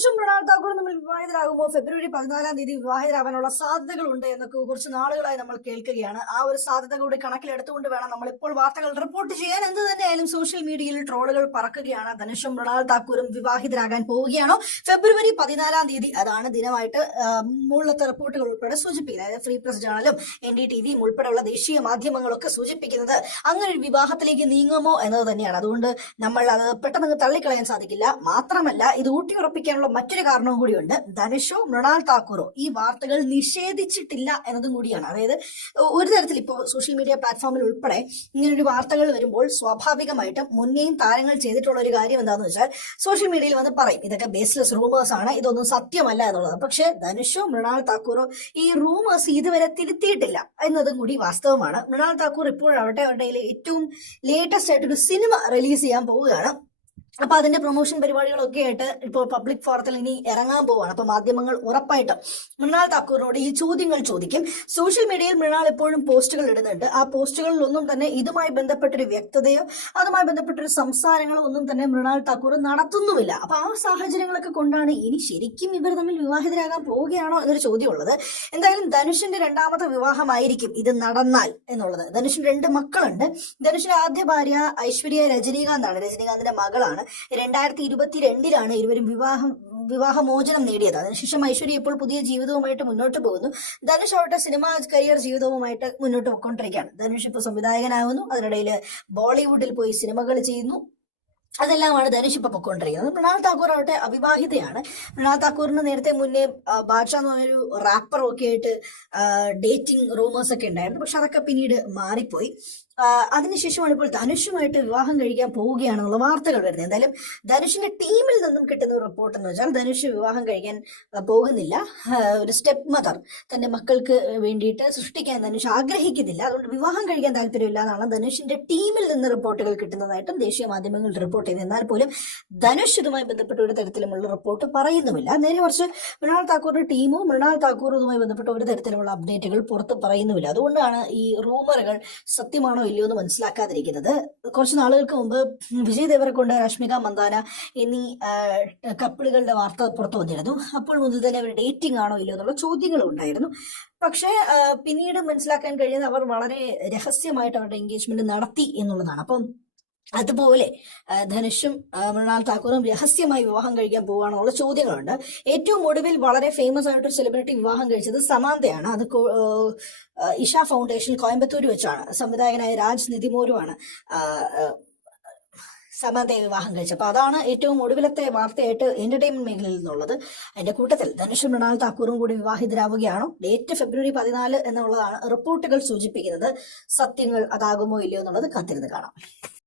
ധനുഷും മൃണാൾ താക്കൂറും തമ്മിൽ വിവാഹിതരാകുമ്പോൾ ഫെബ്രുവരി 14-ാം തീയതി വിവാഹിതരാവാനുള്ള സാധ്യതകളുണ്ട് എന്നൊക്കെ കുറച്ച് നാളുകളായി നമ്മൾ കേൾക്കുകയാണ്. ആ ഒരു സാധ്യത കൂടി കണക്കിലെടുത്തുകൊണ്ട് വേണം നമ്മൾ ഇപ്പോൾ വാർത്തകൾ റിപ്പോർട്ട് ചെയ്യാൻ. എന്ത് തന്നെയായാലും സോഷ്യൽ മീഡിയയിൽ ട്രോളുകൾ പറക്കുകയാണ്. ധനുഷും മൃണാൾ താക്കൂറും വിവാഹിതരാകാൻ പോവുകയാണോ? ഫെബ്രുവരി 14-ാം തീയതി അതാണ് ദിനമായിട്ട് മുകളിലത്തെ റിപ്പോർട്ടുകൾ ഉൾപ്പെടെ സൂചിപ്പിക്കുന്നത്. അതായത് ഫ്രീ പ്രസ് ജേണലും NDTVയും ഉൾപ്പെടെയുള്ള ദേശീയ മാധ്യമങ്ങളൊക്കെ സൂചിപ്പിക്കുന്നത് അങ്ങനെ ഒരു വിവാഹത്തിലേക്ക് നീങ്ങുമോ എന്നത് തന്നെയാണ്. അതുകൊണ്ട് നമ്മൾ അത് പെട്ടെന്ന് തള്ളിക്കളയാൻ സാധിക്കില്ല. മാത്രമല്ല, ഇത് ഊട്ടിയുറപ്പിക്കാനുള്ള മറ്റൊരു കാരണവും കൂടിയുണ്ട്. ധനുഷോ മൃണാൾ താക്കൂറോ ഈ വാർത്തകൾ നിഷേധിച്ചിട്ടില്ല എന്നതും കൂടിയാണ്. അതായത് ഒരു തരത്തിൽ ഇപ്പോൾ സോഷ്യൽ മീഡിയ പ്ലാറ്റ്ഫോമിൽ ഉൾപ്പെടെ ഇങ്ങനൊരു വാർത്തകൾ വരുമ്പോൾ സ്വാഭാവികമായിട്ടും മുന്നേയും താരങ്ങൾ ചെയ്തിട്ടുള്ള ഒരു കാര്യം എന്താണെന്ന് വെച്ചാൽ സോഷ്യൽ മീഡിയയിൽ വന്ന് പറയും ഇതൊക്കെ ബേസ്ലെസ് റൂമേഴ്സ് ആണ്, ഇതൊന്നും സത്യമല്ല എന്നുള്ളത്. പക്ഷെ ധനുഷോ മൃണാൾ താക്കൂറോ ഈ റൂമേഴ്സ് ഇതുവരെ തിരുത്തിയിട്ടില്ല എന്നതും കൂടി വാസ്തവമാണ്. മൃണാൾ താക്കൂർ ഇപ്പോഴാവട്ടെ അവരുടെ ഏറ്റവും ലേറ്റസ്റ്റ് ആയിട്ടൊരു സിനിമ റിലീസ് ചെയ്യാൻ പോവുകയാണ്. അപ്പൊ അതിന്റെ പ്രൊമോഷൻ പരിപാടികളൊക്കെ ആയിട്ട് ഇപ്പോൾ പബ്ലിക് ഫോറത്തിൽ ഇനി ഇറങ്ങാൻ പോവാണ്. അപ്പൊ മാധ്യമങ്ങൾ ഉറപ്പായിട്ടും മൃണാൾ താക്കൂറിനോട് ഈ ചോദ്യങ്ങൾ ചോദിക്കും. സോഷ്യൽ മീഡിയയിൽ മൃണാൾ എപ്പോഴും പോസ്റ്റുകൾ ഇടുന്നുണ്ട്. ആ പോസ്റ്റുകളിലൊന്നും തന്നെ ഇതുമായി ബന്ധപ്പെട്ടൊരു വ്യക്തതയോ അതുമായി ബന്ധപ്പെട്ടൊരു സംസാരങ്ങളോ ഒന്നും തന്നെ മൃണാൾ താക്കൂർ നടത്തുന്നുമില്ല. അപ്പൊ ആ സാഹചര്യങ്ങളൊക്കെ കൊണ്ടാണ് ഇനി ശരിക്കും ഇവർ തമ്മിൽ വിവാഹിതരാകാൻ പോവുകയാണോ എന്നൊരു ചോദ്യമുള്ളത്. എന്തായാലും ധനുഷിന്റെ രണ്ടാമത്തെ വിവാഹമായിരിക്കും ഇത് നടന്നാൽ എന്നുള്ളത്. ധനുഷിന് 2 മക്കളുണ്ട്. ധനുഷിന്റെ ആദ്യ ഭാര്യ ഐശ്വര്യ രജനീകാന്താണ്. രജനീകാന്തിന്റെ മകളാണ്. 2022-ലാണ് ഇരുവരും വിവാഹമോചനം നേടിയത്. അതിനുശേഷം ഐശ്വര്യ ഇപ്പോൾ പുതിയ ജീവിതവുമായിട്ട് മുന്നോട്ട് പോകുന്നു. ധനുഷ് അവരുടെ സിനിമാ കരിയർ ജീവിതവുമായിട്ട് മുന്നോട്ട് പോയിക്കൊണ്ടിരിക്കുകയാണ്. ധനുഷ് ഇപ്പോൾ സംവിധായകനാകുന്നു. അതിനിടയിൽ ബോളിവുഡിൽ പോയി സിനിമകൾ ചെയ്യുന്നു. അതെല്ലാമാണ് ധനുഷ് ഇപ്പൊ പൊയ്ക്കൊണ്ടിരിക്കുന്നത്. മൃണാൾ താക്കൂർ ആവട്ടെ അവിവാഹിതയാണ്. മൃണാൾ താക്കൂറിന് നേരത്തെ മുന്നേ ബാദ്ഷ എന്ന് പറഞ്ഞൊരു റാപ്പർ ഒക്കെ ആയിട്ട് ഡേറ്റിംഗ് റൂമേഴ്സ് ഒക്കെ ഉണ്ടായിരുന്നു. പക്ഷെ അതൊക്കെ പിന്നീട് മാറിപ്പോയി. അതിനുശേഷമാണ് ഇപ്പോൾ ധനുഷുമായിട്ട് വിവാഹം കഴിക്കാൻ പോവുകയാണെന്നുള്ള വാർത്തകൾ വരുന്നത്. എന്തായാലും ധനുഷിന്റെ ടീമിൽ നിന്നും കിട്ടുന്ന ഒരു റിപ്പോർട്ട് എന്ന് വെച്ചാൽ ധനുഷ് വിവാഹം കഴിക്കാൻ പോകുന്നില്ല. ഒരു സ്റ്റെപ്പ് മദർ തന്റെ മക്കൾക്ക് വേണ്ടിയിട്ട് സൃഷ്ടിക്കാൻ ധനുഷ് ആഗ്രഹിക്കുന്നില്ല. അതുകൊണ്ട് വിവാഹം കഴിക്കാൻ താല്പര്യമില്ല എന്നാണ് ധനുഷിന്റെ ടീമിൽ നിന്ന് റിപ്പോർട്ടുകൾ കിട്ടുന്നതായിട്ടും ദേശീയ മാധ്യമങ്ങൾ റിപ്പോർട്ട് ചെയ്തത്. എന്നാൽ പോലും ധനുഷ് ഇതുമായി ബന്ധപ്പെട്ട ഒരു തരത്തിലുമുള്ള റിപ്പോർട്ട് പറയുന്നുമില്ല. നേരെ കുറച്ച് മൃണാൾ താക്കൂറിന്റെ ടീമോ മൃണാൾ താക്കൂറും ഇതുമായി ബന്ധപ്പെട്ട ഒരു തരത്തിലുള്ള അപ്ഡേറ്റുകൾ പുറത്ത് പറയുന്നുമില്ല. അതുകൊണ്ടാണ് ഈ റൂമറുകൾ സത്യമാണോ ഇല്ലയോ എന്ന് മനസ്സിലാക്കാതിരിക്കുന്നത്. കുറച്ച് നാളുകൾക്ക് മുമ്പ് വിജയ് ദേവരക്കൊണ്ട, രശ്മിക മന്ദാന എന്നീ കപ്പിളുകളുടെ വാർത്ത പുറത്തു വന്നിരുന്നു. അപ്പോൾ മുതൽ തന്നെ അവർ ഡേറ്റിംഗ് ആണോ ഇല്ലയോ എന്നുള്ള ചോദ്യങ്ങളും ഉണ്ടായിരുന്നു. പക്ഷേ പിന്നീട് മനസ്സിലാക്കാൻ കഴിയുന്നത് അവർ വളരെ രഹസ്യമായിട്ട് അവരുടെ എൻഗേജ്മെന്റ് നടത്തി എന്നുള്ളതാണ്. അപ്പം അതുപോലെ ധനുഷും മൃണാൾ താക്കൂറും രഹസ്യമായി വിവാഹം കഴിക്കാൻ പോവുകയാണെന്നുള്ള ചോദ്യങ്ങളുണ്ട്. ഏറ്റവും ഒടുവിൽ വളരെ ഫേമസ് ആയിട്ടൊരു സെലിബ്രിറ്റി വിവാഹം കഴിച്ചത് സമാന്തയാണ്. അത് ഇഷ ഫൗണ്ടേഷൻ കോയമ്പത്തൂർ വെച്ചാണ്. സംവിധായകനായ രാജ് നിതിമോരുമാണ് സമാന്തയെ വിവാഹം കഴിച്ചത്. അപ്പൊ അതാണ് ഏറ്റവും ഒടുവിലത്തെ വാർത്തയായിട്ട് എന്റർടൈൻമെന്റ് മേഖലയിൽ നിന്നുള്ളത്. അതിന്റെ കൂട്ടത്തിൽ ധനുഷും മൃണാൾ താക്കൂറും കൂടി വിവാഹിതരാവുകയാണോ? ഡേറ്റ് ഫെബ്രുവരി 14 എന്നുള്ളതാണ് റിപ്പോർട്ടുകൾ സൂചിപ്പിക്കുന്നത്. സത്യങ്ങൾ അതാകുമോ ഇല്ലയോ എന്നുള്ളത് കാത്തിരുന്ന് കാണാം.